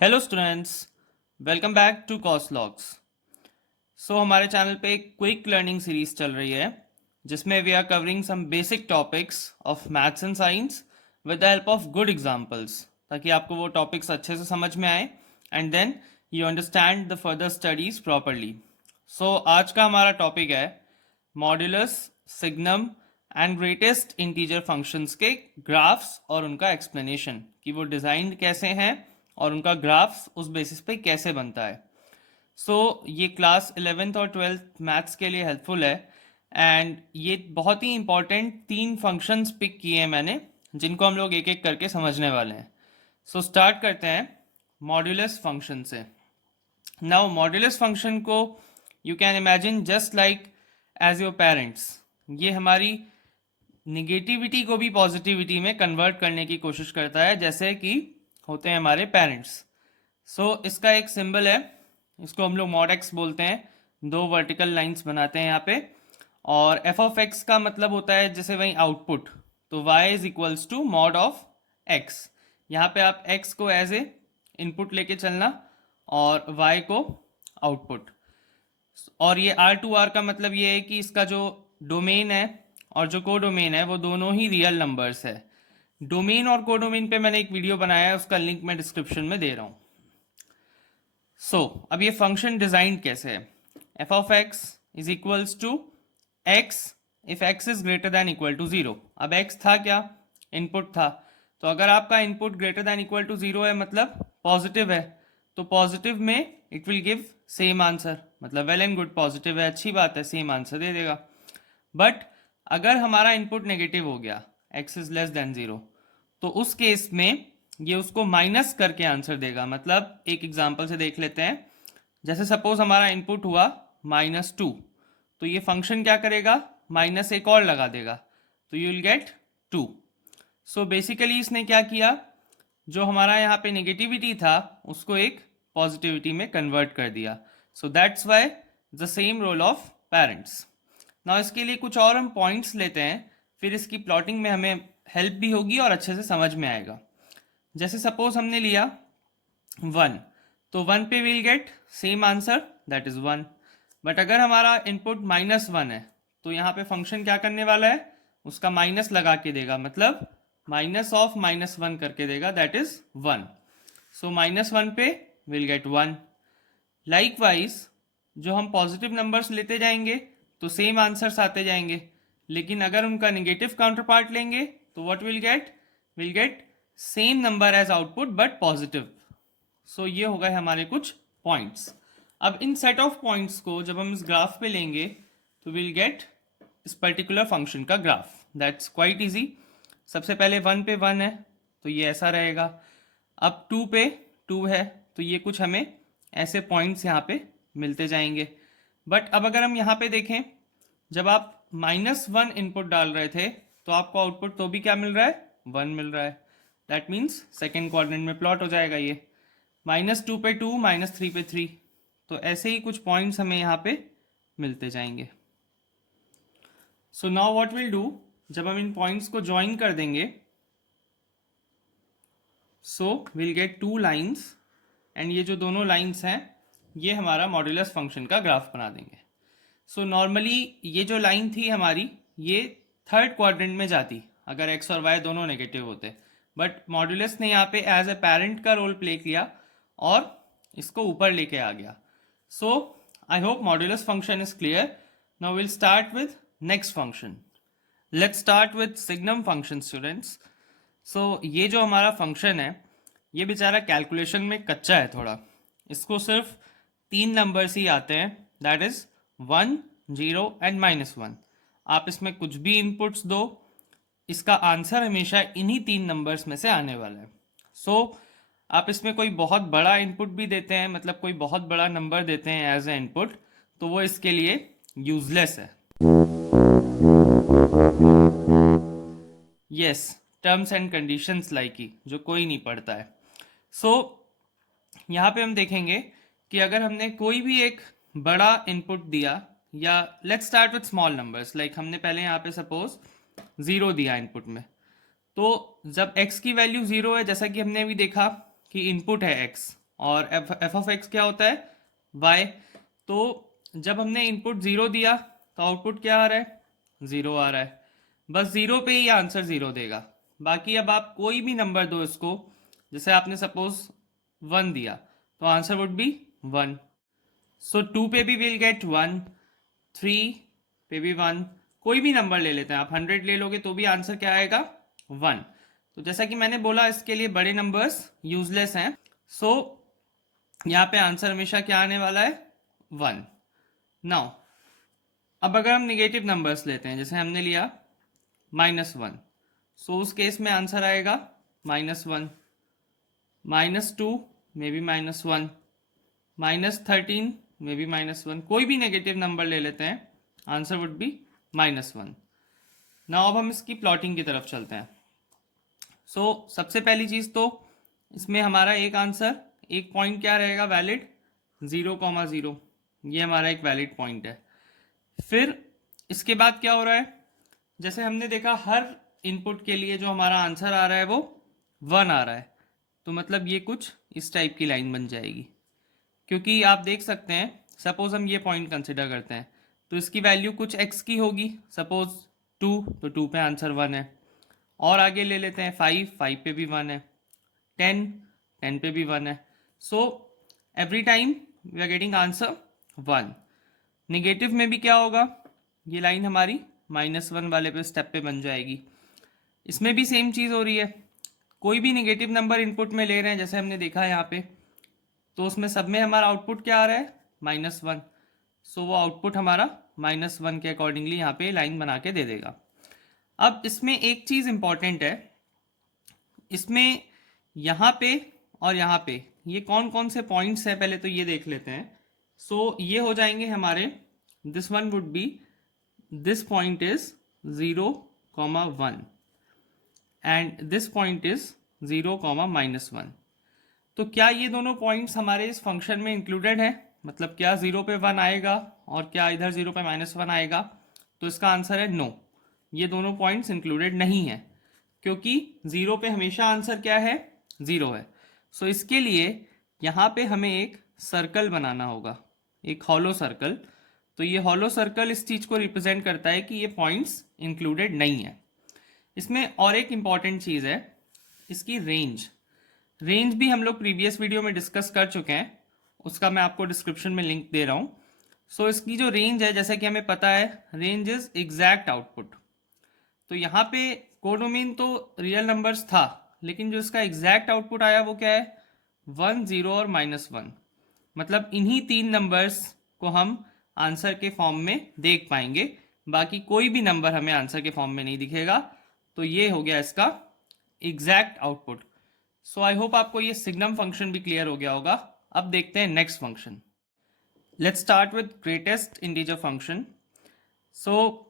Hello students, welcome back to कॉस्लॉग्स। हमारे channel पे एक क्विक लर्निंग सीरीज चल रही है जिसमें we are covering some basic topics of maths and science with the help of good examples, ताकि आपको वो टॉपिक्स अच्छे से समझ में आए and then you understand the further studies properly. आज का हमारा टॉपिक है modulus, signum and greatest integer functions के ग्राफ्स और उनका एक्सप्लेनेशन कि वो डिज़ाइन कैसे हैं और उनका ग्राफ्स उस बेसिस पे कैसे बनता है। ये क्लास 11th और 12th मैथ्स के लिए हेल्पफुल है एंड ये बहुत ही इंपॉर्टेंट 3 फंक्शंस पिक किए हैं मैंने, जिनको हम लोग एक एक करके समझने वाले हैं। स्टार्ट करते हैं मॉड्यूलस फंक्शन से। नाउ मॉड्यूलस फंक्शन को you can imagine just like as your parents. ये हमारी निगेटिविटी को भी पॉजिटिविटी में कन्वर्ट करने की कोशिश करता है, जैसे कि होते हैं हमारे पेरेंट्स। इसका एक सिंबल है, इसको हम लोग मॉड एक्स बोलते हैं। 2 वर्टिकल लाइंस बनाते हैं यहाँ पे, और एफ ऑफ एक्स का मतलब होता है जैसे वही आउटपुट, तो y is equals to mod of x। यहाँ पे आप x को एज ए इनपुट लेके चलना और y को आउटपुट। और ये R2R का मतलब ये है कि इसका जो डोमेन है और जो कोडोमेन है वो दोनों ही रियल नंबर्स है। डोमेन और कोडोमेन पे मैंने एक वीडियो बनाया है, उसका लिंक मैं डिस्क्रिप्शन में दे रहा हूँ। अब ये फंक्शन डिजाइन कैसे है। F of x is equals to x if x is greater than equal to 0। अब एक्स था क्या? इनपुट था। तो अगर आपका input greater than equal to 0 है मतलब पॉजिटिव है, तो पॉजिटिव में it will give same answer, मतलब वेल एंड गुड, पॉजिटिव है, अच्छी बात है, सेम आंसर दे देगा। बट अगर हमारा इनपुट नेगेटिव हो गया, एक्स इज लेस देन 0, तो उस केस में ये उसको माइनस करके आंसर देगा। मतलब एक एग्जांपल से देख लेते हैं। जैसे सपोज हमारा इनपुट हुआ -2, तो ये फंक्शन क्या करेगा, माइनस एक और लगा देगा, तो यू विल गेट 2। बेसिकली इसने क्या किया, जो हमारा यहाँ पे नेगेटिविटी था उसको एक पॉजिटिविटी में कन्वर्ट कर दिया। That's why the same role of parents. ना इसके लिए कुछ और हम पॉइंट्स लेते हैं, फिर इसकी प्लॉटिंग में हमें हेल्प भी होगी और अच्छे से समझ में आएगा। जैसे सपोज हमने लिया 1, तो 1 पे will get same answer, that is 1। But अगर हमारा इनपुट -1 है, तो यहाँ पे फंक्शन क्या करने वाला है, उसका माइनस लगा के देगा, मतलब माइनस ऑफ -1 करके देगा, दैट इज 1। -1 पे विल गेट 1। लाइकवाइज जो हम पॉजिटिव नंबर्स लेते जाएंगे तो सेम आंसर्स आते जाएंगे, लेकिन अगर उनका नेगेटिव काउंटर पार्ट लेंगे तो what will get same number as output but positive. ये हो गए हमारे कुछ पॉइंट्स। अब इन सेट ऑफ पॉइंट्स को जब हम इस ग्राफ पे लेंगे तो विल गेट इस पर्टिकुलर फंक्शन का ग्राफ। That's quite easy. सबसे पहले 1 पे 1 है तो ये ऐसा रहेगा। अब 2 पे 2 है तो ये कुछ हमें ऐसे पॉइंट्स यहाँ पे मिलते जाएंगे। बट अब अगर हम यहाँ पे देखें, जब आप -1 इनपुट डाल रहे थे तो आपको आउटपुट तो भी क्या मिल रहा है, 1 मिल रहा है। दैट मीन्स सेकेंड क्वाड्रेंट में प्लॉट हो जाएगा ये। -2 पे 2, -3 पे 3, तो ऐसे ही कुछ पॉइंट्स हमें यहाँ पे मिलते जाएंगे। नाउ व्हाट विल डू, जब हम इन पॉइंट्स को ज्वाइन कर देंगे, विल गेट 2 लाइन्स, एंड ये जो दोनों लाइन्स हैं ये हमारा मॉड्यूलस फंक्शन का ग्राफ बना देंगे। नॉर्मली ये जो लाइन थी हमारी, ये थर्ड क्वाड्रेंट में जाती अगर एक्स और वाई दोनों नेगेटिव होते, बट मॉड्यूलस ने यहाँ पे एज ए पेरेंट का रोल प्ले किया और इसको ऊपर लेके आ गया। I hope modulus function is clear. Now will start with next function. Let's start with signum function students. ये जो हमारा फंक्शन है ये बेचारा कैलकुलेशन में कच्चा है थोड़ा। इसको सिर्फ 3 नंबर्स ही आते हैं, दैट इज 1, 0 एंड -1। आप इसमें कुछ भी इनपुट्स दो, इसका आंसर हमेशा इन्हीं 3 नंबर्स में से आने वाला है। आप इसमें कोई बहुत बड़ा इनपुट भी देते हैं, मतलब कोई बहुत बड़ा नंबर देते हैं एज ए इनपुट, तो वो इसके लिए यूजलेस है। Yes, terms and conditions like he, जो कोई नहीं पढ़ता है। यहाँ पे हम देखेंगे कि अगर हमने कोई भी एक बड़ा इनपुट दिया, या let's start with small numbers, like हमने पहले यहाँ पे सपोज 0 दिया इनपुट में, तो जब x की वैल्यू 0 है, जैसा कि हमने अभी देखा कि इनपुट है x और एफ ऑफ एक्स क्या होता है, वाई। तो जब हमने इनपुट ज़ीरो दिया तो आउटपुट क्या आ रहा है, ज़ीरो आ रहा है। बस ज़ीरो पे ही आंसर ज़ीरो देगा। बाकी अब आप कोई भी नंबर दो इसको, जैसे आपने सपोज 1 दिया तो आंसर वुड बी 1। सो 2 पे भी विल गेट 1, 3 पे भी 1, कोई भी नंबर ले लेते हैं आप, 100 ले लोगे तो भी आंसर क्या आएगा, 1। तो जैसा कि मैंने बोला इसके लिए बड़े नंबर्स यूजलेस हैं। सो यहाँ पे आंसर हमेशा क्या आने वाला है, 1। नाउ अब अगर हम निगेटिव नंबर्स लेते हैं, जैसे हमने लिया -1, सो उस केस में आंसर आएगा -1, -2 में भी -1, -13 में भी -1, कोई भी नेगेटिव नंबर ले लेते हैं, आंसर वुड बी -1। नाउ अब हम इसकी प्लॉटिंग की तरफ चलते हैं। सो सबसे पहली चीज़ तो इसमें हमारा एक आंसर, एक पॉइंट क्या रहेगा वैलिड, 0,0, ये हमारा एक वैलिड पॉइंट है। फिर इसके बाद क्या हो रहा है, जैसे हमने देखा हर इनपुट के लिए जो हमारा आंसर आ रहा है वो 1 आ रहा है, तो मतलब ये कुछ इस टाइप की लाइन बन जाएगी। क्योंकि आप देख सकते हैं, सपोज हम ये पॉइंट कंसिडर करते हैं तो इसकी वैल्यू कुछ x की होगी, सपोज 2, तो 2 पे आंसर 1 है। और आगे ले लेते हैं 5, 5 पे भी 1 है, 10, 10 पे भी 1 है। So every time we are getting answer 1। Negative में भी क्या होगा, ये लाइन हमारी -1 वाले पे स्टेप पे बन जाएगी। इसमें भी सेम चीज़ हो रही है, कोई भी निगेटिव नंबर इनपुट में ले रहे हैं, जैसे हमने देखा है यहाँ पे, तो उसमें सब में हमारा आउटपुट क्या आ रहा है, -1। सो वो आउटपुट हमारा -1 के अकॉर्डिंगली यहाँ पे लाइन बना के दे देगा। अब इसमें एक चीज़ इंपॉर्टेंट है, इसमें यहाँ पे और यहाँ पे ये कौन कौन से पॉइंट्स हैं पहले तो ये देख लेते हैं। सो ये हो जाएंगे हमारे, this one would be, this point is 0,1 and this point is 0,-1। तो क्या ये दोनों पॉइंट्स हमारे इस फंक्शन में इंक्लूडेड है, मतलब क्या 0 पे 1 आएगा और क्या इधर 0 पे -1 आएगा, तो इसका आंसर है नो, ये दोनों पॉइंट्स इंक्लूडेड नहीं है, क्योंकि 0 पे हमेशा आंसर क्या है, 0 है। सो इसके लिए यहाँ पे हमें एक सर्कल बनाना होगा, एक हॉलो सर्कल। तो ये हॉलो सर्कल इस चीज़ को रिप्रेजेंट करता है कि ये पॉइंट्स इंक्लूडेड नहीं है। इसमें और एक इम्पॉर्टेंट चीज़ है, इसकी रेंज। रेंज भी हम लोग प्रीवियस वीडियो में डिस्कस कर चुके हैं, उसका मैं आपको डिस्क्रिप्शन में लिंक दे रहा हूँ। सो इसकी जो रेंज है, जैसे कि हमें पता है, रेंज इज एग्जैक्ट आउटपुट। तो यहाँ पे कोडोमेन तो रियल नंबर्स था, लेकिन जो इसका एग्जैक्ट आउटपुट आया वो क्या है, 1, 0 और -1। मतलब इन्हीं 3 नंबर्स को हम आंसर के फॉर्म में देख पाएंगे, बाकी कोई भी नंबर हमें आंसर के फॉर्म में नहीं दिखेगा। तो ये हो गया इसका exact output. So I hope आपको ये सिग्नम फंक्शन भी क्लियर हो गया होगा। अब देखते हैं next function. Let's start with greatest integer function. So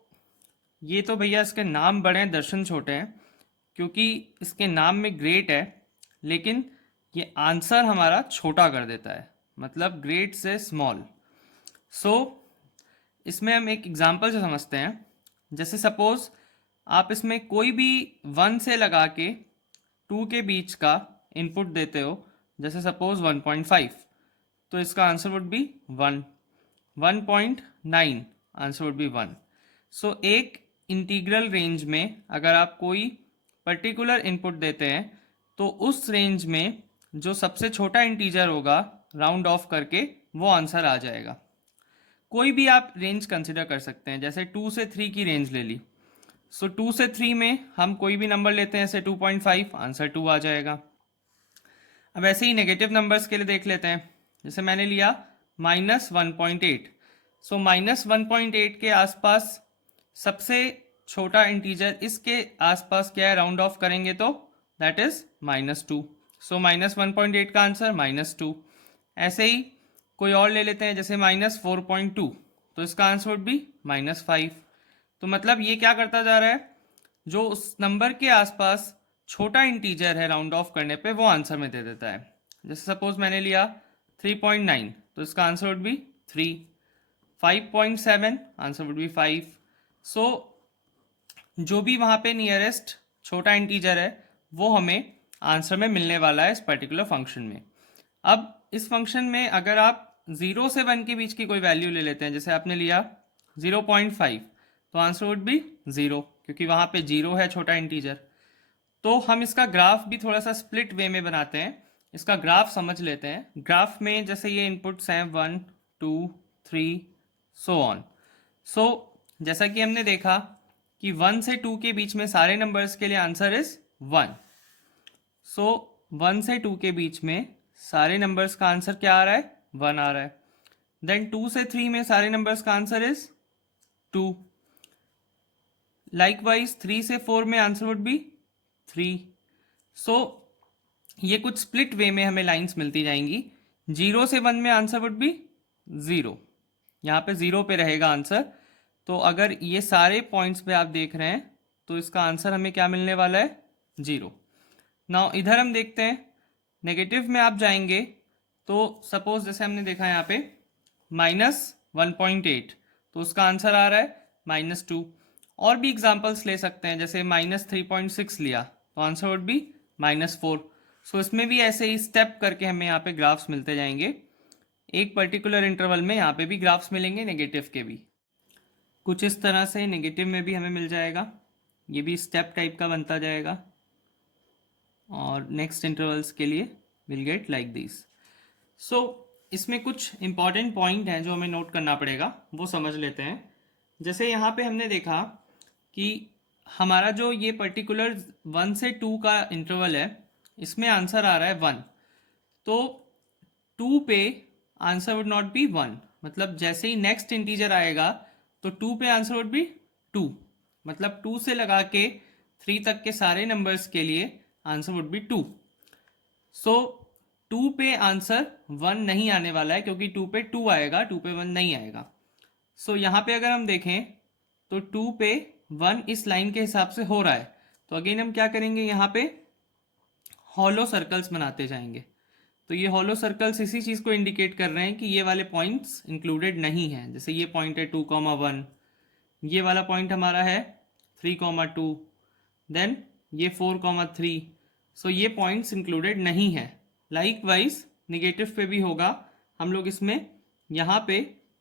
ये तो भैया इसके नाम बड़े हैं, दर्शन छोटे हैं, क्योंकि इसके नाम में ग्रेट है, लेकिन ये आंसर हमारा छोटा कर देता है, मतलब ग्रेट से स्मॉल। सो इसमें हम एक एग्जांपल से समझते हैं। जैसे सपोज आप इसमें कोई भी 1 से लगा के 2 के बीच का इनपुट देते हो, जैसे सपोज 1.5, तो इसका answer would be 1। 1.9 answer would be 1। सो एक इंटीग्रल रेंज में अगर आप कोई पर्टिकुलर इनपुट देते हैं तो उस रेंज में जो सबसे छोटा इंटीजर होगा राउंड ऑफ करके वो आंसर आ जाएगा। कोई भी आप रेंज कंसिडर कर सकते हैं, जैसे 2 से 3 की रेंज ले ली। सो 2 से 3 में हम कोई भी नंबर लेते हैं, जैसे 2.5, आंसर 2 आ जाएगा। अब ऐसे ही नेगेटिव नंबर्स के लिए देख लेते हैं, जैसे मैंने लिया -1.8। सो -1.8 के आसपास सबसे छोटा इंटीजर इसके आसपास क्या है, राउंड ऑफ करेंगे तो दैट इज -2। सो -1.8 का आंसर -2। ऐसे ही कोई और ले लेते हैं, जैसे -4.2, तो इसका आंसर वुड बी -5। तो मतलब ये क्या करता जा रहा है, जो उस नंबर के आसपास छोटा इंटीजर है राउंड ऑफ करने पे वो आंसर में दे देता है। जैसे सपोज मैंने लिया 3.9, तो इसका answer would be 3। 5.7 answer would be 5। सो जो भी वहाँ पे नियरेस्ट छोटा इंटीजर है वो हमें आंसर में मिलने वाला है इस पर्टिकुलर फंक्शन में। अब इस फंक्शन में अगर आप 0 से 1 के बीच की कोई वैल्यू ले लेते हैं, जैसे आपने लिया 0.5, तो आंसर वुड बी 0, क्योंकि वहाँ पे 0 है छोटा इंटीजर। तो हम इसका ग्राफ भी थोड़ा सा स्प्लिट वे में बनाते हैं, इसका ग्राफ समझ लेते हैं। ग्राफ में जैसे ये इनपुट्स हैं 1 2 3 सो ऑन। सो जैसा कि हमने देखा कि 1 से 2 के बीच में सारे नंबर्स के लिए आंसर इज 1। सो 1 से 2 के बीच में सारे नंबर्स का आंसर क्या आ रहा है? 1 आ रहा है। देन 2 से 3 में सारे नंबर्स का आंसर इज 2। लाइकवाइज 3 से 4 में आंसर वुड बी 3। सो ये कुछ स्प्लिट वे में हमें लाइंस मिलती जाएंगी। 0 से 1 में आंसर वुड बी 0, यहाँ पे 0 पे रहेगा आंसर। तो अगर ये सारे पॉइंट्स पे आप देख रहे हैं तो इसका आंसर हमें क्या मिलने वाला है? 0। नाउ इधर हम देखते हैं, नेगेटिव में आप जाएंगे तो सपोज जैसे हमने देखा यहाँ पे -1.8, तो उसका आंसर आ रहा है -2। और भी एग्जांपल्स ले सकते हैं, जैसे -3.6 लिया तो आंसर वुड बी -4। सो इसमें भी ऐसे ही स्टेप करके हमें यहाँ पे ग्राफ्स मिलते जाएंगे। एक पर्टिकुलर इंटरवल में यहाँ पे भी ग्राफ्स मिलेंगे नेगेटिव के भी। कुछ इस तरह से नेगेटिव में भी हमें मिल जाएगा, ये भी स्टेप टाइप का बनता जाएगा। और नेक्स्ट इंटरवल्स के लिए विल गेट लाइक दिस। सो इसमें कुछ इंपॉर्टेंट पॉइंट हैं जो हमें नोट करना पड़ेगा, वो समझ लेते हैं। जैसे यहाँ पे हमने देखा कि हमारा जो ये पर्टिकुलर 1 से 2 का इंटरवल है, इसमें आंसर आ रहा है 1। तो 2 पे आंसर वुड नॉट बी 1, मतलब जैसे ही नेक्स्ट इंटीजर आएगा तो 2 पे आंसर वुड बी 2, मतलब 2 से लगा के 3 तक के सारे नंबर्स के लिए आंसर वुड बी 2। सो 2 पे आंसर 1 नहीं आने वाला है, क्योंकि 2 पे 2 आएगा, 2 पे 1 नहीं आएगा। सो यहाँ पे अगर हम देखें तो 2 पे 1 इस लाइन के हिसाब से हो रहा है, तो अगेन हम क्या करेंगे, यहाँ पे हॉलो सर्कल्स बनाते जाएंगे। तो ये हॉलो सर्कल्स इसी चीज़ को इंडिकेट कर रहे हैं कि ये वाले पॉइंट्स इंक्लूडेड नहीं हैं। जैसे ये पॉइंट है 2,1, ये वाला पॉइंट हमारा है 3,2, देन ये 4,3। सो ये पॉइंट्स इंक्लूडेड नहीं है। लाइकवाइज निगेटिव पे भी होगा, हम लोग इसमें यहाँ पे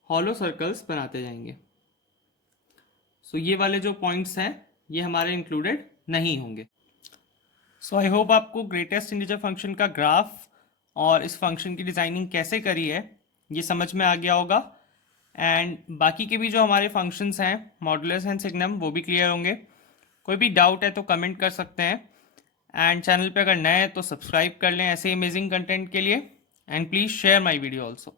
हॉलो सर्कल्स बनाते जाएंगे। सो ये वाले जो पॉइंट्स हैं ये हमारे इंक्लूडेड नहीं होंगे। सो आई होप आपको ग्रेटेस्ट इंटीजर फंक्शन का ग्राफ और इस फंक्शन की डिज़ाइनिंग कैसे करी है ये समझ में आ गया होगा। एंड बाकी के भी जो हमारे फंक्शंस हैं मॉडुलस एंड सिग्नम, वो भी क्लियर होंगे। कोई भी डाउट है तो कमेंट कर सकते हैं। एंड चैनल पे अगर नए हैं तो सब्सक्राइब कर लें ऐसे अमेजिंग कंटेंट के लिए। And please share my video also.